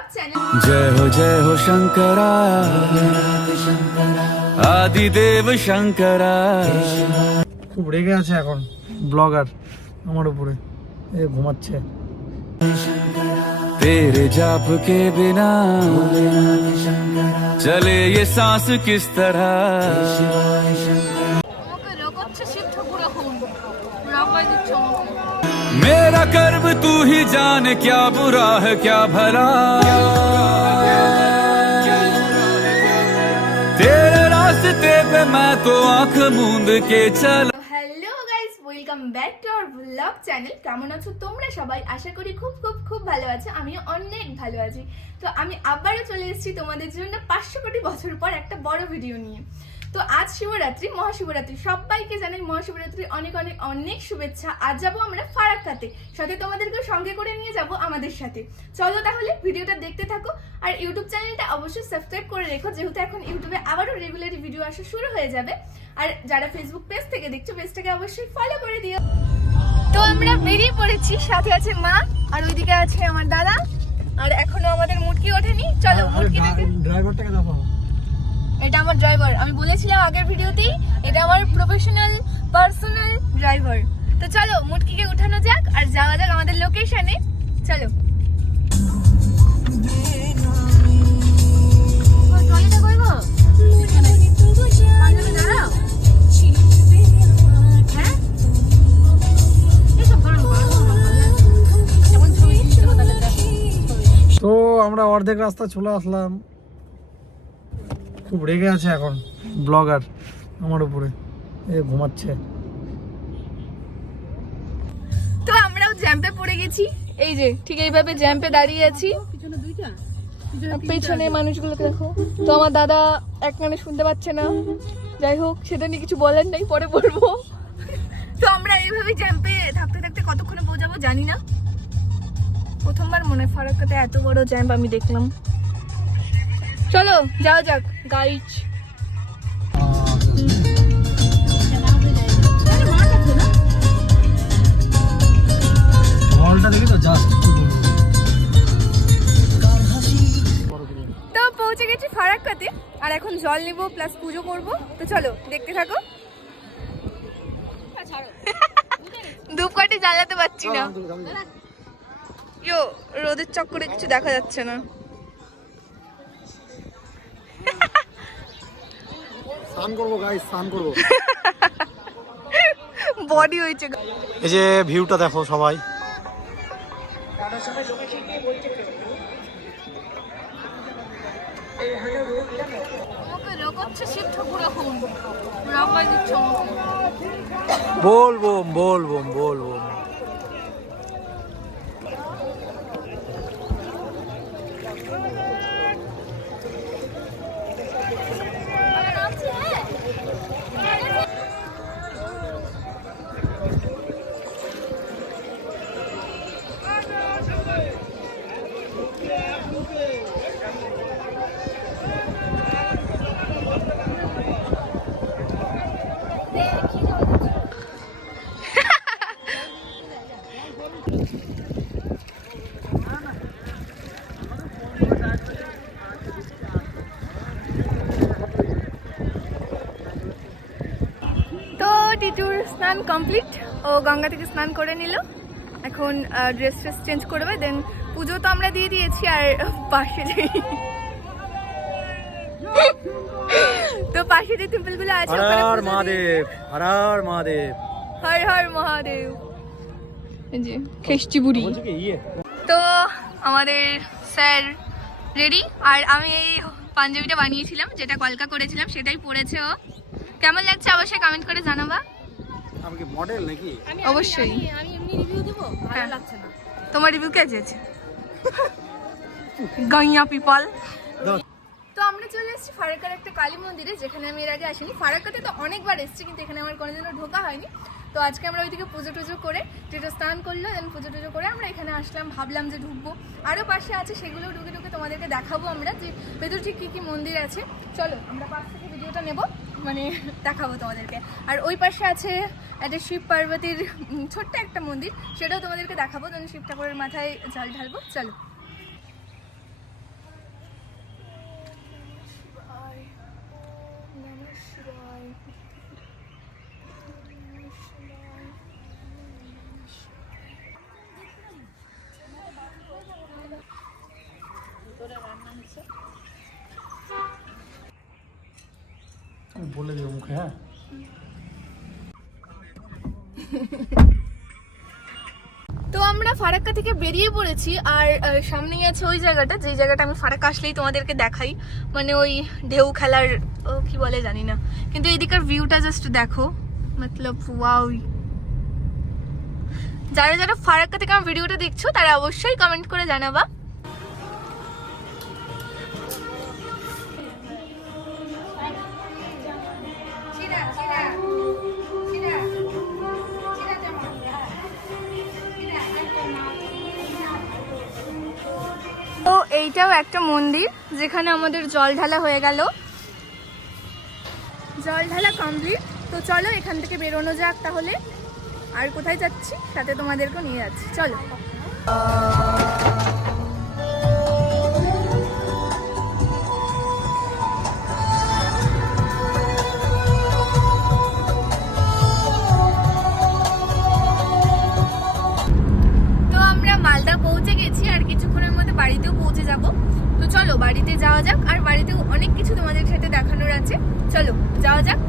Blog channel. জয় হো শঙ্করা আদিদেব শঙ্করা। খুব রেগে আছে এখন ব্লগার আমার উপরে, এ ঘুমাচ্ছে। तेरे जाप के बिना चले ये सांस किस तरह। मेरा कर्म तू ही जाने क्या बुरा है क्या भला। तेरे रास्ते पे मैं तो आंख मूंद के चला। Welcome back to our blog channel. কেমন আছো তোমরা সবাই? আশা করি খুব খুব খুব ভালো আছো। আমিও অনেক ভালো আছি। তো আমি আবারও চলে এসেছি তোমাদের জন্য 500 কোটি বছর পর একটা বড় ভিডিও নিয়ে। তো আজ শিবরাত্রি, মহাশিবরাত্রি। সবাইকে জানাই মহাশিবরাত্রির অনেক অনেক অনেক শুভেচ্ছা। আজ যাবো আমরা ফারাক্কাতে, সাথে তোমাদেরকে সঙ্গে করে নিয়ে যাব আমাদের সাথে। চলো তাহলে ভিডিওটা দেখতে থাকো, আর ইউটিউব চ্যানেলটা অবশ্যই সাবস্ক্রাইব করে রেখো, যেহেতু এখন ইউটিউবে আবারও রেগুলার ভিডিও আসা শুরু হয়ে যাবে। আর যারা ফেসবুক পেজ থেকে দেখছো, পেজটাকে অবশ্যই ফলো করে দিও। তো আমরা বেরিয়ে পড়েছি, সাথে আছে মা, আর ওইদিকে আছে আমার দাদা, আর এখনো আমাদের মুটকি ওঠেনি। চলো মুটকিটাকে, ড্রাইভারটাকে দেখো। এটা আমার ড্রাইভার, আমি বলেছিলাম আগের ভিডিওতেই, এটা আমার প্রফেশনাল পার্সোনাল ড্রাইভার। তো চলো মুটকিকে উঠানো যাক আর যাওয়া যাক আমাদের লোকেশনে। চলো। তো আমরা অর্ধেক রাস্তা চলে আসলাম। খুব রেগে আছে এখন ব্লগার আমার উপরে, এ ঘুমাচ্ছে। তো আমরাও জ্যাম্পে পড়ে গেছি, এই যে ঠিক এইভাবে জ্যাম্পে দাঁড়িয়ে আছি। পেছনে মানুষগুলোকে দেখো। তো আমার দাদা এক কানে শুনতে পাচ্ছে না, যাই হোক সেটা নিয়ে কিছু বলার নাই, পরে বলবো। তো আমরা এইভাবে জ্যাম্পে থাকতে থাকতে কতক্ষণে পৌঁছাবো জানি না। প্রথমবার মনে হয় ফারাক্কাতে এত বড় জ্যাম্প আমি দেখলাম। চলো যাওয়া যাক গাইজ। তো পৌঁছে গেছি ফারাক্কাতে, আর এখন জল নেবো প্লাস পুজো করবো। তো চলো দেখতে থাকো। ধূপকাঠি জ্বালাতে পারছি না, রোদের চক্করে কিছু দেখা যাচ্ছে না। স্নান করবো গাইস, স্নান করবো। বডি হয়েছে। এই যে ভিউটা দেখো সবাই। বলবো বলবো বলবো। টিটুর স্নান কমপ্লিট, ও গঙ্গা থেকে স্নান করে নিল। এখন ড্রেস চেঞ্জ করবে, দেন পুজো তো আমরা দিয়ে দিয়েছি। আর পাশে তো পাশে যে টেম্পল গুলো আছে, হর হর মহাদেব, হর হর মহাদেব, হর হর মহাদেব। এই যে খেষ্টি বুড়ি। তো আমাদের স্যার রেডি, আর আমি এই পাঞ্জাবিটা বানিয়েছিলাম, যেটা কলকা করেছিলাম, সেটাই পরেছে ও। কেমন লাগছে অবশ্যই কমেন্ট করে জানাবা। আমি কি মডেল নাকি? অবশ্যই। আমি এমনি রিভিউ দেব, ভালো লাগছে না। তোমার রিভিউ কে আছে? গাইয়া পিপল। তো আমরা চলে এসেছি ফারাক্কার একটা কালী মন্দিরে, যেখানে আমি এর আগে আসিনি। ফারাক্কাতে তো অনেকবার এসেছি, কিন্তু এখানে আমার কোনোদিনও ঢোকা হয়নি। তো আজকে আমরা ওইদিকে পুজো টুজো করে, যেটা স্নান করলো, দেন পুজো টুজো করে আমরা এখানে আসলাম। ভাবলাম যে ঢুকবো, আরও পাশে আছে, সেগুলো ঢুকে ঢুকে তোমাদেরকে দেখাবো আমরা যে ভেতর ঠিক কী কী মন্দির আছে। চলো আমরা পাশ থেকে ভিডিওটা নেব, মানে দেখাবো তোমাদেরকে। আর ওই পাশে আছে একটা শিব পার্বতীর ছোট্ট একটা মন্দির, সেটাও তোমাদেরকে দেখাবো। দেন শিব ঠাকুরের মাথায় জল ঢালবো। চলো। লাগছে। আমি বলে দেবো মুখে, হ্যাঁ। তো আমরা ফারাক্কা থেকে বেরিয়ে পড়েছি আর সামনেই আছে ওই জায়গাটা, যে জায়গাটা আমি ফারাক্কা আসলেই তোমাদেরকে দেখাই, মানে ওই ঢেউ খেলার কি বলে জানি না, কিন্তু এদিকার ভিউটা জাস্ট দেখো, মতলব ওয়াও। যারা যারা ফারাক্কা থেকে আমার ভিডিওটা দেখছো তারা অবশ্যই কমেন্ট করে জানাবা। তো এইটাও একটা মন্দির যেখানে আমাদের জল ঢালা হয়ে গেল, জল ঢালা কমপ্লিট। তো চলো এখান থেকে বেরোনো যাক তাহলে। আর কোথায় যাচ্ছি সাথে তোমাদেরকেও নিয়ে যাচ্ছি, চলো। তো আমরা মালদা পৌঁছে গেছি আর কিছুক্ষণের মধ্যে বাড়িতেও পৌঁছে যাব। তো চলো বাড়িতে যাওয়া যাক, আর বাড়িতেও অনেক কিছু তোমাদের সাথে দেখানোর আছে, চলো যাওয়া যাক।